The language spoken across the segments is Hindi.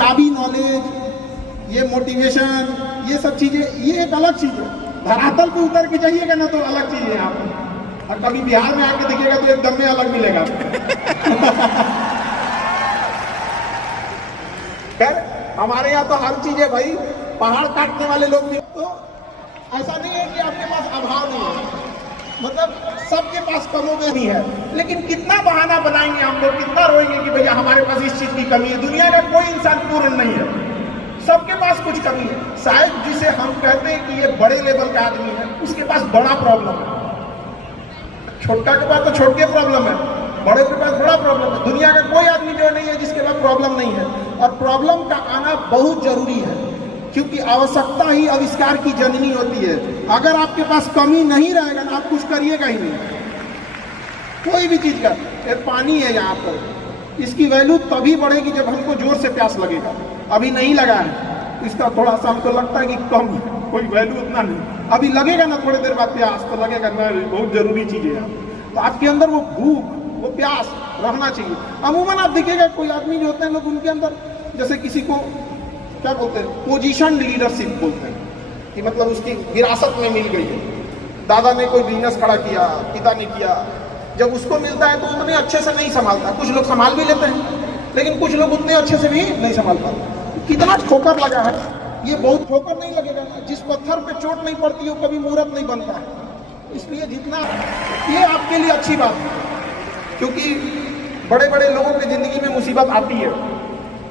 किताबी नॉलेज, ये मोटिवेशन, ये सब चीजें, ये एक अलग चीज है। धरातल पे उतर के जाइएगा ना तो अलग चीज है यहाँ पर, और कभी बिहार में आके देखिएगा तो एकदम में अलग मिलेगा। खैर हमारे यहाँ तो हर चीज है भाई, पहाड़ काटने वाले लोग भी, तो ऐसा नहीं है कि आपके पास अभाव नहीं है, मतलब सबके पास कमोबेश नहीं है, लेकिन कितना बहाना बनाएंगे हम लोग, कितना रोएंगे कि भैया हमारे पास इस चीज की कमी है। दुनिया का कोई इंसान पूर्ण नहीं है, सबके पास कुछ कमी है। शायद जिसे हम कहते हैं कि ये बड़े लेवल का आदमी है, उसके पास बड़ा प्रॉब्लम है, छोटा के पास तो छोटे प्रॉब्लम है, बड़े के पास बड़ा प्रॉब्लम है। दुनिया का कोई आदमी जो नहीं है जिसके पास प्रॉब्लम नहीं है, और प्रॉब्लम का आना बहुत जरूरी है, क्योंकि आवश्यकता ही आविष्कार की जननी होती है। अगर आपके पास कमी नहीं रहेगा ना, आप कुछ करिएगा ही नहीं, कोई भी चीज का। ये पानी है यहाँ पर, इसकी वैल्यू तभी बढ़ेगी जब हमको जोर से प्यास लगेगा। अभी नहीं लगा है, इसका थोड़ा सा हमको लगता है कि कम है, कोई वैल्यू उतना नहीं। अभी लगेगा ना थोड़ी देर बाद प्यास, तो लगेगा ना बहुत जरूरी चीज है। तो आपके अंदर वो भूख, वो प्यास रहना चाहिए। अमूमन आप देखिएगा कोई आदमी जो होते हैं लोग, उनके अंदर जैसे किसी को क्या बोलते हैं, पोजीशन लीडरशिप बोलते हैं, कि मतलब उसकी विरासत में मिल गई है। दादा ने कोई बिजनेस खड़ा किया, पिता ने किया, जब उसको मिलता है तो उतने अच्छे से नहीं संभालता। कुछ लोग संभाल भी लेते हैं, लेकिन कुछ लोग उतने अच्छे से भी नहीं संभाल पाते। कितना ठोकर लगा है, ये बहुत ठोकर नहीं लगेगा ना, जिस पत्थर पे चोट नहीं पड़ती है वो कभी मूर्त नहीं बनता है। इसलिए जितना ये आपके लिए अच्छी बात है, क्योंकि बड़े बड़े लोगों की जिंदगी में मुसीबत आती है,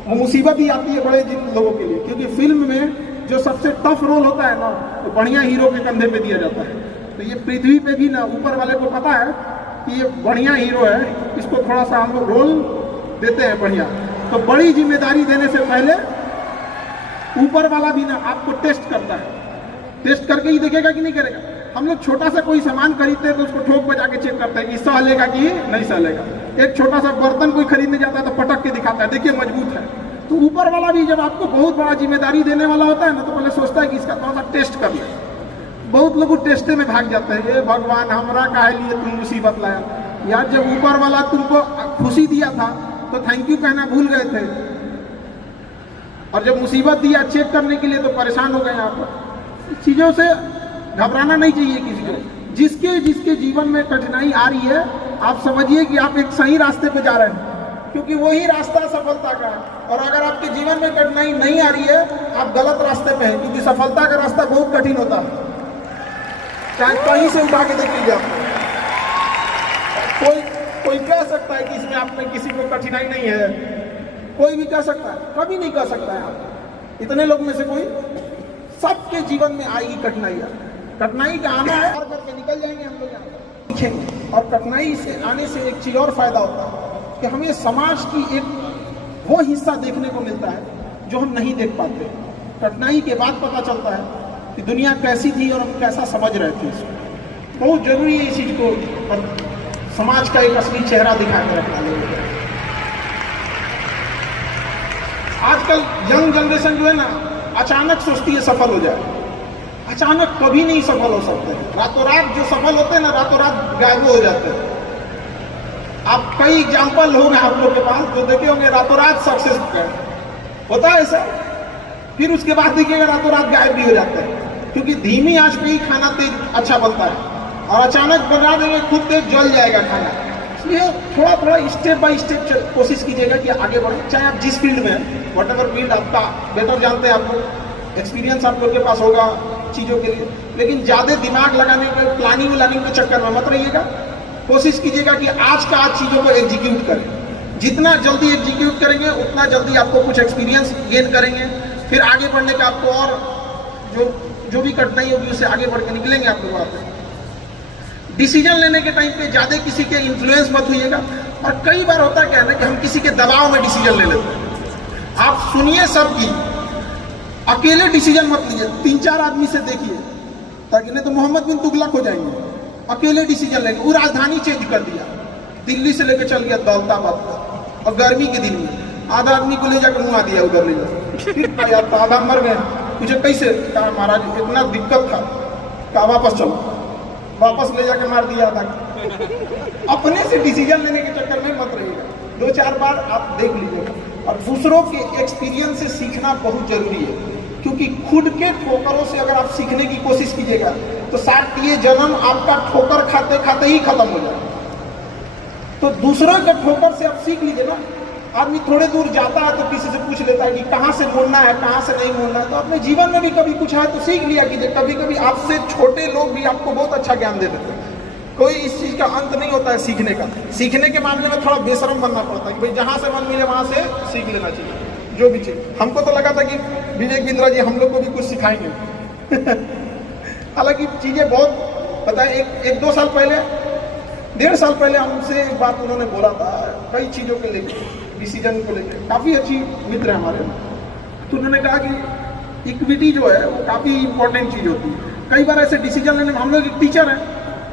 वो मुसीबत ही आती है बड़े लोगों के लिए, क्योंकि फिल्म में जो सबसे टफ रोल होता है ना, तो बढ़िया हीरो के कंधे पे दिया जाता है। तो ये पृथ्वी पे भी ना ऊपर वाले को पता है कि ये बढ़िया हीरो है, इसको थोड़ा सा हम लोग रोल देते हैं बढ़िया, तो बड़ी जिम्मेदारी देने से पहले ऊपर वाला भी ना आपको टेस्ट करता है, टेस्ट करके ही देखेगा कि नहीं करेगा। हम लोग छोटा सा कोई सामान खरीदते हैं तो उसको ठोक बजा के चेक करते हैं कि सह लेगा कि नहीं सह लेगा। एक छोटा सा बर्तन कोई खरीदने जाता है तो पटक के दिखाता है, देखिए मजबूत है। तो ऊपर वाला भी जब आपको बहुत बड़ा जिम्मेदारी देने वाला होता है ना, तो पहले सोचता है कि इसका थोड़ा सा टेस्ट कर ले। बहुत लोग टेस्टे में भाग जाते हैं, ये भगवान हमरा काहे लिए तुम मुसीबत लाया यार। जब ऊपर वाला तुमको खुशी दिया था तो थैंक यू कहना भूल गए थे, और जब मुसीबत दिया चेक करने के लिए तो परेशान हो गए। यहाँ पर चीजों से घबराना नहीं चाहिए किसी को। जिसके जिसके जीवन में कठिनाई आ रही है, आप समझिए कि आप एक सही रास्ते पे जा रहे हैं, क्योंकि वही रास्ता सफलता का है। और अगर आपके जीवन में कठिनाई नहीं आ रही है, आप गलत रास्ते पे हैं, क्योंकि सफलता का रास्ता बहुत कठिन होता है। चाहे कहीं से उठा के देख लीजिए आप, कोई कह सकता है कि इसमें आप में किसी को कठिनाई नहीं है, कोई भी कह सकता है, कभी नहीं कह सकता है आप। इतने लोग में से कोई, सबके जीवन में आएगी कठिनाई। कठिनाई का आना है, पार करके निकल जाएंगे हम लोग यहाँ सीखेंगे। और कठिनाई से आने से एक चीज और फायदा होता है कि हमें समाज की एक वो हिस्सा देखने को मिलता है जो हम नहीं देख पाते। कठिनाई के बाद पता चलता है कि दुनिया कैसी थी और हम कैसा समझ रहे थे इसको। बहुत जरूरी है इस चीज को, और समाज का एक असली चेहरा दिखा के रखना लोगों को। आजकल यंग जनरेशन जो है ना, अचानक सोचती है सफल हो जाए। अचानक कभी नहीं सफल हो सकते हैं। रातों रात जो सफल होते हैं ना, रातों रात गायब हो जाते हैं। आप कई एग्जाम्पल होंगे आप लोग के पास जो देखे होंगे, रातों रात सक्सेस होता है ऐसा, फिर उसके बाद देखिएगा रातों रात गायब भी हो जाते हैं, क्योंकि धीमी आंच पे ही खाना तेज अच्छा बनता है, और अचानक बना देंगे खुद तेज जल जाएगा खाना। इसलिए थोड़ा थोड़ा स्टेप बाय स्टेप कोशिश कीजिएगा कि आगे बढ़े, चाहे आप जिस फील्ड में हैं, वट एवर फील्ड आपका बेटर जानते हैं, आप लोग एक्सपीरियंस आप लोग के पास होगा चीज़ों के लिए। लेकिन ज़्यादा दिमाग लगाने के प्लानिंग के चक्कर में मत रहिएगा। कोशिश कीजिएगा कि आज का आज चीज़ों को एग्जीक्यूट करें। जितना जल्दी एग्जीक्यूट करेंगे उतना जल्दी आपको कुछ एक्सपीरियंस गेन करेंगे, फिर आगे बढ़ने का आपको और जो भी कठिनाई होगी उससे आगे बढ़ के निकलेंगे आप लोग। वहाँ पे डिसीजन लेने के टाइम पे ज़्यादा किसी के इन्फ्लुएंस मत होइएगा। और कई बार होता क्या है ना कि हम किसी के दबाव में डिसीजन ले लेते हैं। आप सुनिए सबकी, अकेले डिसीजन मत लीजिए, 3-4 आदमी से देखिए, ताकि नहीं तो मोहम्मद बिन तुगलक हो जाएंगे। अकेले डिसीजन लेंगे। वो राजधानी चेंज कर दिया, दिल्ली से लेकर चल गया दौलताबाद पर, और गर्मी के दिन में आधा आदमी को ले जाकर मुँह दिया उधर ले जाकर, फिर यार तो आधा मर गए। मुझे कैसे, कहा महाराज इतना दिक्कत था, कहा वापस चलो, वापस ले जाकर मार दिया आधा। अपने से डिसीजन लेने के चक्कर में मत रहिएगा। 2-4 बार आप देख लीजिएगा, और दूसरों के एक्सपीरियंस से सीखना बहुत जरूरी है, क्योंकि खुद के ठोकरों से अगर आप सीखने की कोशिश कीजिएगा तो शायद ये जन्म आपका ठोकर खाते खाते ही खत्म हो जाए। तो दूसरों के ठोकर से आप सीख लीजिए ना। आदमी थोड़े दूर जाता है तो किसी से पूछ लेता है कि कहाँ से मुड़ना है, कहाँ से नहीं मुड़ना है। तो अपने जीवन में भी कभी कुछ है तो सीख लिया कीजिए। कभी कभी आपसे छोटे लोग भी आपको बहुत अच्छा ज्ञान दे देते हैं। कोई इस चीज़ का अंत नहीं होता है सीखने का। सीखने के मामले में थोड़ा बेशरम बनना पड़ता है कि भाई जहाँ से मन मिले वहाँ से सीख लेना चाहिए जो भी चीज़। हमको तो लगा था कि विवेक बिंद्रा जी हम लोग को भी कुछ सिखाएंगे। हालांकि चीज़ें बहुत पता है। एक 2 साल पहले, 1.5 साल पहले हमसे एक बात उन्होंने बोला था कई चीज़ों के लेकर, डिसीजन को लेकर। काफ़ी अच्छी मित्र है हमारे। तो उन्होंने कहा कि इक्विटी जो है वो काफ़ी इंपॉर्टेंट चीज़ होती है। कई बार ऐसे डिसीजन लेने में, हम लोग एक टीचर हैं,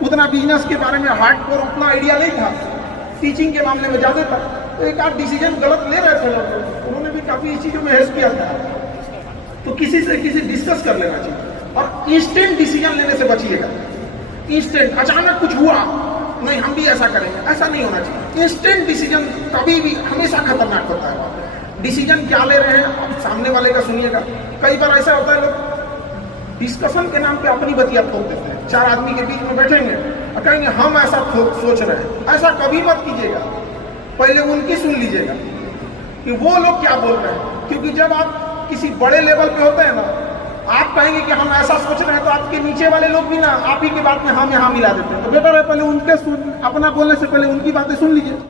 उतना बिजनेस के बारे में हार्डकोर उतना आइडिया नहीं था, टीचिंग के मामले में ज़्यादा था। तो एक आध डिसीजन गलत ले रहे थे लोग, उन्होंने भी काफ़ी इस चीज़ों में हेल्प किया था। तो किसी से डिस्कस कर लेना चाहिए और इंस्टेंट डिसीजन लेने से बचिएगा। इंस्टेंट अचानक कुछ हुआ, नहीं हम भी ऐसा करेंगे, ऐसा नहीं होना चाहिए। इंस्टेंट डिसीजन कभी भी हमेशा खतरनाक होता है। डिसीजन क्या ले रहे हैं आप सामने वाले का सुनिएगा। कई बार ऐसा होता है लोग डिस्कशन के नाम पे अपनी बतिया ठोक देते हैं। 4 आदमी के बीच में बैठेंगे और कहेंगे हम ऐसा सोच रहे हैं। ऐसा कभी मत कीजिएगा, पहले उनकी सुन लीजिएगा कि वो लोग क्या बोल रहे हैं। क्योंकि जब आप किसी बड़े लेवल पे होते हैं ना, आप कहेंगे कि हम ऐसा सोच रहे हैं तो आपके नीचे वाले लोग भी ना आप ही की बात में हाँ में हाँ मिला देते हैं। तो बेटर है पहले उनके अपना बोलने से पहले उनकी बातें सुन लीजिए।